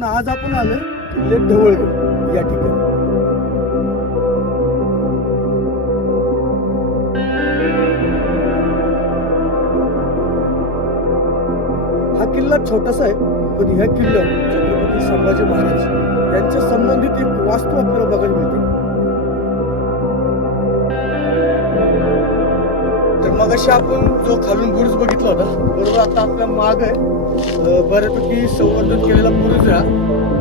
मित्रांनो आज आपण आलो किल्ले ढवळगड या ठिकाणी. हा किल्ला छोटासा आहे पण ह्या किल्ल्यावर छत्रपती संभाजी महाराज यांच्या संबंधित एक वास्तू आपल्याला बघायला मिळते. मागाशी आपण जो खालून बुरुज बघितला होता बरोबर आता आपल्या माग आहे. बऱ्यापैकी संवर्धन केलेला बुरुज आहे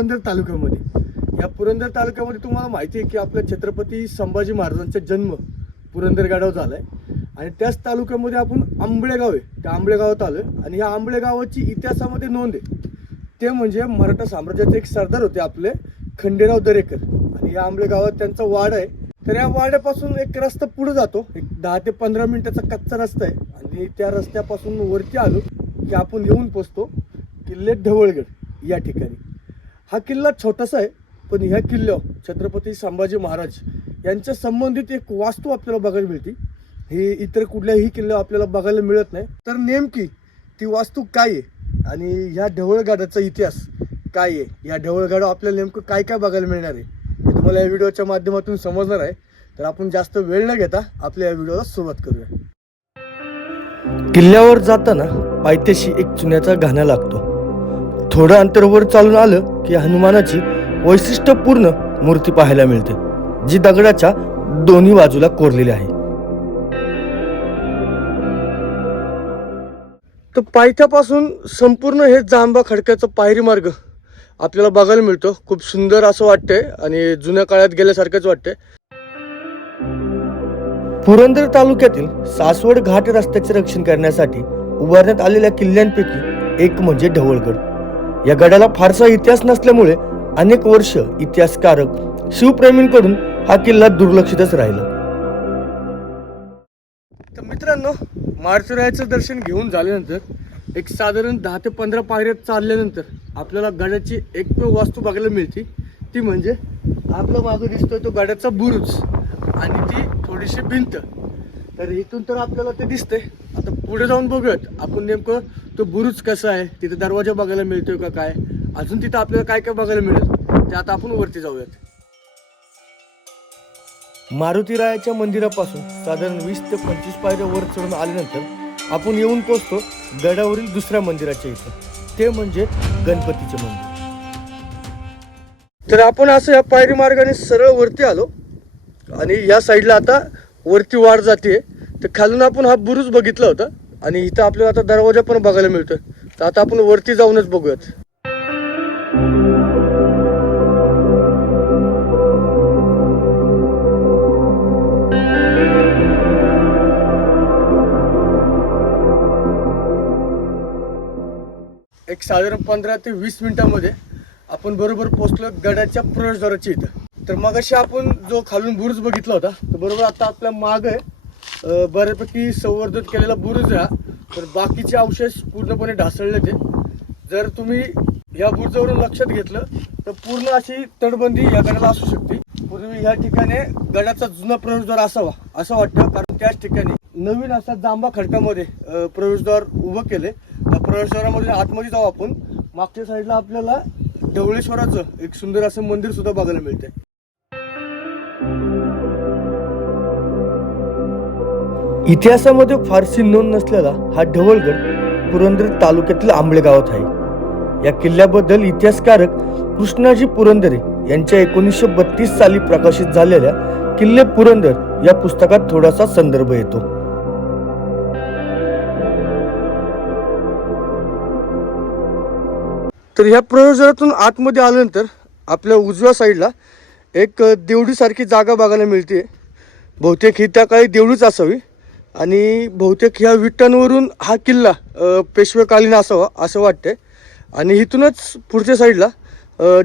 पुरंदर तालुक्यामध्ये. या पुरंदर तालुक्यामध्ये तुम्हाला माहिती आहे की आपल्या छत्रपती संभाजी महाराजांचा जन्म पुरंदर गाडावर आहे आणि त्याच तालुक्यामध्ये आपण आंबळेगाव आहे. त्या आंबळेगावात आलो आणि या आंबळेगावाची इतिहासामध्ये नोंद आहे. ते म्हणजे मराठा साम्राज्याचे एक सरदार होते आपले खंडेराव दरेकर. आणि या आंबळेगावात त्यांचा वाडा आहे. तर या वाड्यापासून एक रस्ता पुढे जातो. एक दहा ते पंधरा मिनिटाचा कच्चा रस्ता आहे. आणि त्या रस्त्यापासून वरती आलो की आपण येऊन पोचतो किल्ले ढवळगड या ठिकाणी. हा किल्ला छोटासा आहे पण ह्या किल्ल्यावर छत्रपती संभाजी महाराज यांच्या संबंधित एक वास्तू आपल्याला बघायला मिळते. ही इतर कुठल्याही किल्ल्यावर आपल्याला बघायला मिळत नाही. तर नेमकी ती वास्तू काय आहे? आणि ह्या ढवळगाडाचा इतिहास काय आहे? या ढवळगाडा आपल्याला नेमकं काय काय बघायला मिळणार आहे? हे तुम्हाला या व्हिडिओच्या माध्यमातून समजणार आहे. तर आपण जास्त वेळ न घेता आपल्या या व्हिडिओला सुरुवात करूया. किल्ल्यावर जाताना पायथ्याशी एक चुन्याचा घाणा लागतो. थोडं अंतरावर चालून आलं की हनुमानाची वैशिष्ट्यपूर्ण मूर्ती पाहायला मिळते जी दगडाच्या दोन्ही बाजूला कोरलेली आहे. तर पायथ्यापासून संपूर्ण हे जांबा खडक्याचा पायरी मार्ग आपल्याला बघायला मिळतो. खूप सुंदर असं वाटतंय आणि जुन्या काळात गेल्यासारखंच वाटतंय. पुरंदर तालुक्यातील सासवड घाट रस्त्याचे रक्षण करण्यासाठी उभारण्यात आलेल्या किल्ल्यांपैकी एक म्हणजे ढवळगड. या गडाला फारसा इतिहास नसल्यामुळे अनेक वर्ष इतिहासकारक शिवप्रेमींकडून हा किल्ला दुर्लक्षितच राहिला. तर मित्रांनो माळचुरायाचं दर्शन घेऊन झाल्यानंतर एक साधारण दहा ते पंधरा पायऱ्यात चालल्यानंतर आपल्याला गडाची एक वास्तू बघायला मिळते. ती म्हणजे आपला मागं दिसतोय तो गडाचा बुरुज आणि ती थोडीशी भिंत. तर इथून तर आपल्याला ते दिसतंय. आता पुढे जाऊन बघूयात. आपण नेमकं तो बुरुज कसा आहे? तिथे दरवाजा बघायला मिळतोय का काय? अजून तिथं आपल्याला काय काय बघायला मिळेल ते आता आपण वरती जाऊयात. मारुतीरायाच्या मंदिरापासून साधारण वीस ते पंचवीस पायऱ्या वर चढून आल्यानंतर आपण येऊन पोचतो गडावरील दुसऱ्या मंदिराच्या इथं. ते म्हणजे गणपतीचे मंदिर. तर आपण असं या पायरी मार्गाने सरळ वरती आलो आणि या साईडला आता वरती वाढ जाते तर खालून आपण हा बुरुज बघितला होता. आणि इथं आपल्याला आता दरवाजा पण बघायला मिळतोय. तर आता आपण वरती जाऊनच बघूयात. एक साधारण पंधरा ते वीस मिनिटांमध्ये आपण बरोबर पोचलो गडाच्या प्रवेशद्वाराच्या इथं. तर मग अशी आपण जो खालून बुरुज बघितला होता तर बरोबर आता आपल्या माग आहे. बऱ्यापैकी संवर्धन केलेला बुरुज हा. तर बाकीचे अवशेष पूर्णपणे ढासळले ते जर तुम्ही या बुरुजावरून लक्षात घेतलं तर पूर्ण अशी तटबंदी या गडाला असू शकते. पूर्वी या ठिकाणी गडाचा जुना प्रवेशद्वार असावा असं वाटतं. कारण त्याच ठिकाणी नवीन असा जांबा खडकामध्ये प्रवेशद्वार उभं केले त्या प्रवेशद्वारामध्ये आतमध्ये जाऊ आपण. मागच्या साईडला आपल्याला ढवळेश्वराचं एक सुंदर असं मंदिर सुद्धा बघायला मिळतंय. इतिहासामध्ये फारशी नोंद नसलेला हा ढवळगड पुरंदर तालुक्यातील आंबळे गावात आहे. या किल्ल्याबद्दल इतिहासकारक कृष्णाजी पुरंदरे यांच्या एकोणीसशे बत्तीस साली प्रकाशित झालेल्या किल्ले पुरंदर या पुस्तकात थोडासा संदर्भ येतो. तर ह्या प्रयोजनातून आतमध्ये आल्यानंतर आपल्या उजव्या साईडला एक देवडीसारखी जागा बघायला मिळते. बहुतेक ही त्या काळी देवळीच असावी. आणि बहुतेक ह्या विटांवरून हा किल्ला पेशवेकालीन असावा असं वाटतंय. आणि इथूनच पुढच्या साईडला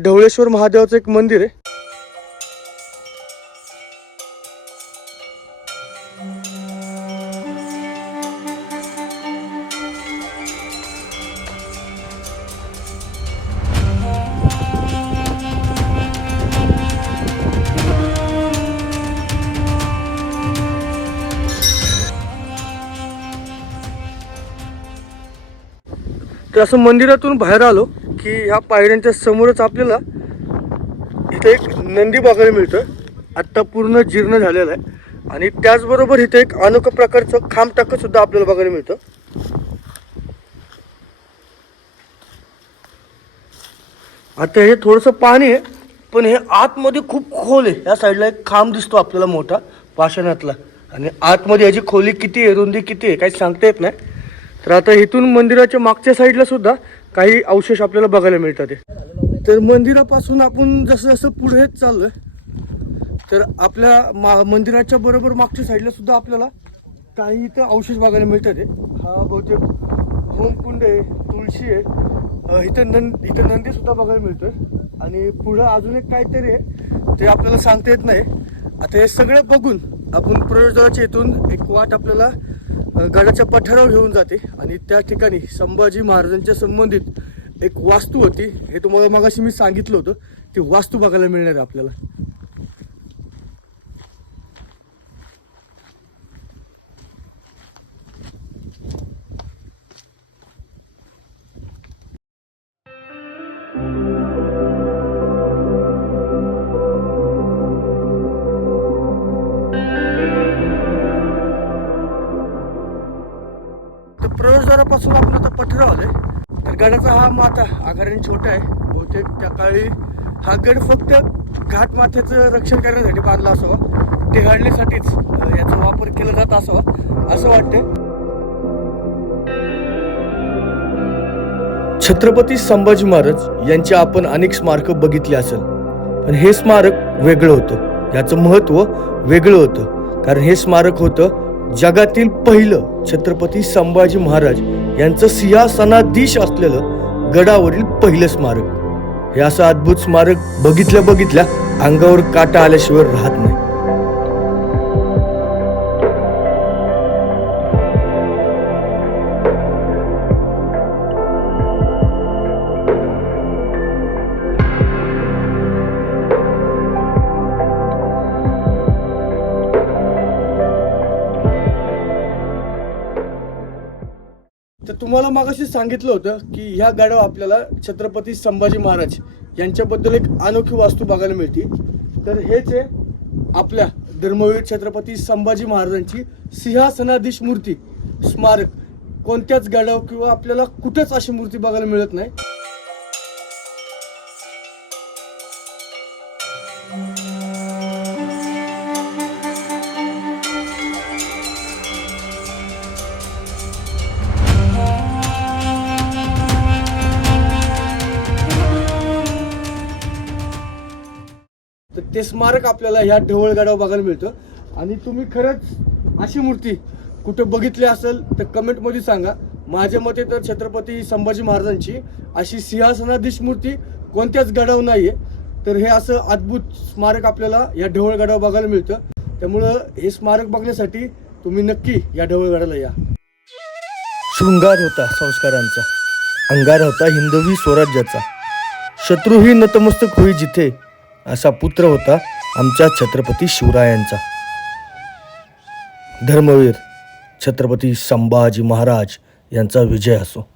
ढवळेश्वर महादेवाचं एक मंदिर आहे. तर असं मंदिरातून बाहेर आलो की ह्या पायऱ्यांच्या समोरच आपल्याला इथे एक नंदी बघायला मिळतं आत्ता पूर्ण जीर्ण झालेलं आहे. आणि त्याचबरोबर इथे एक अनोखं प्रकारचं खांब टाकं सुद्धा आपल्याला बघायला मिळतं. आता हे थोडंसं पाणी आहे पण हे आतमध्ये खूप खोल आहे. या साईडला एक खांब दिसतो आपल्याला मोठा पाषाणातला. आणि आतमध्ये याची खोली किती आहे रुंदी किती आहे काही सांगता येत नाही. तर आता इथून मंदिराच्या मागच्या साईडला सुद्धा काही अवशेष आपल्याला बघायला मिळतात तर मंदिरापासून आपण जसं जसं पुढे चाललोय तर आपल्या मा मंदिराच्या बरोबर मागच्या साईडला सुद्धा आपल्याला काही इथं अवशेष बघायला मिळतात आहे. हा बहुतेक होमकुंड आहे तुळशी आहे इथं नंद इथं नंदी सुद्धा बघायला मिळतोय. आणि पुढं अजून एक काहीतरी आहे ते आपल्याला सांगता येत नाही. आता हे सगळं बघून आपण प्रयोजनाच्या इथून एक वाट आपल्याला गडाच्या पठारावर घेऊन जाते आणि त्या ठिकाणी संभाजी महाराजांच्या संबंधित एक वास्तू होती. हे तुम्हाला मगाशी मी सांगितलं होतं. ती वास्तू बघायला मिळणार आहे आपल्याला. प्रवेशद्वारापासून आपण आता पठराव आलोय. तर गडाचा हा माथा आकाराने छोटा आहे. बहुतेक त्या काळी हा गड फक्त घाट माथ्याचं रक्षण करण्यासाठी बांधला असावा. ते अं, याचा वापर केला जात असावा असं वाटतंय. छत्रपती संभाजी महाराज यांची आपण अनेक स्मारक बघितली असेल. पण हे स्मारक वेगळं होतं. याचं महत्त्व वेगळं होतं. कारण हे स्मारक होतं जगातील पहिलं छत्रपती संभाजी महाराज यांचं सिंहासनाधीश असलेलं गडावरील पहिलं स्मारक. हे असं अद्भुत स्मारक बघितल्या बघितल्या अंगावर काटा आल्याशिवाय राहत नाही. तर तुम्हाला मागाशी सांगितलं होतं की ह्या गाड्या आपल्याला छत्रपती संभाजी महाराज यांच्याबद्दल एक अनोखी वास्तू बघायला मिळते. तर हेच आहे आपल्या धर्मवीर छत्रपती संभाजी महाराजांची सिंहासनाधीश मूर्ती स्मारक. कोणत्याच गाड्यावर किंवा आपल्याला कुठंच अशी मूर्ती बघायला मिळत नाही. ते स्मारक आपल्याला ह्या ढवळगडावर बघायला मिळतं. आणि तुम्ही खरंच अशी मूर्ती कुठं बघितली असेल तर कमेंटमध्ये सांगा. माझ्या मते तर छत्रपती संभाजी महाराजांची अशी सिंहासनाधीश मूर्ती कोणत्याच गडावर नाही आहे तर हे असं अद्भुत स्मारक आपल्याला या ढवळगडावर बघायला मिळतं. त्यामुळं हे स्मारक बघण्यासाठी तुम्ही नक्की या ढवळगडाला या. शृंगार होता संस्कारांचा. अंगार होता हिंदवी स्वराज्याचा. शत्रूही नतमस्तक होई जिथे असा पुत्र होता आमच्या छत्रपती शिवरायांचा. धर्मवीर छत्रपती संभाजी महाराज यांचा विजय असो.